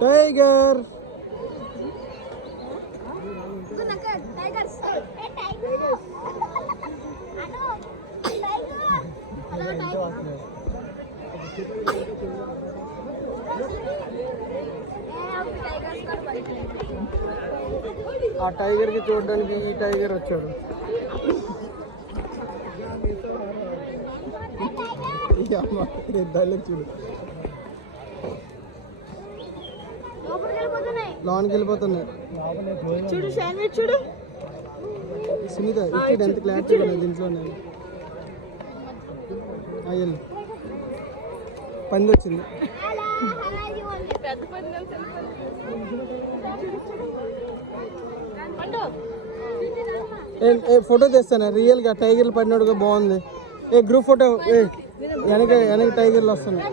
Tiger ఆ tiger కి చూడడానికి ఈ టైగర్ వచ్చాడు. చూడు లోనికి వెళ్ళిపోతున్నాయి. చూడు శాండ్విచ్ చూడు సునీత ఇచ్చి ఎంత క్లారిటీ దీంట్లోనే అయ్యలు పంది వచ్చింది. ఫోటో తెస్తాను రియల్గా టైగర్లు పడినట్టుగా బాగుంది. గ్రూప్ ఫోటో వెనక టైగర్లు వస్తున్నాయి.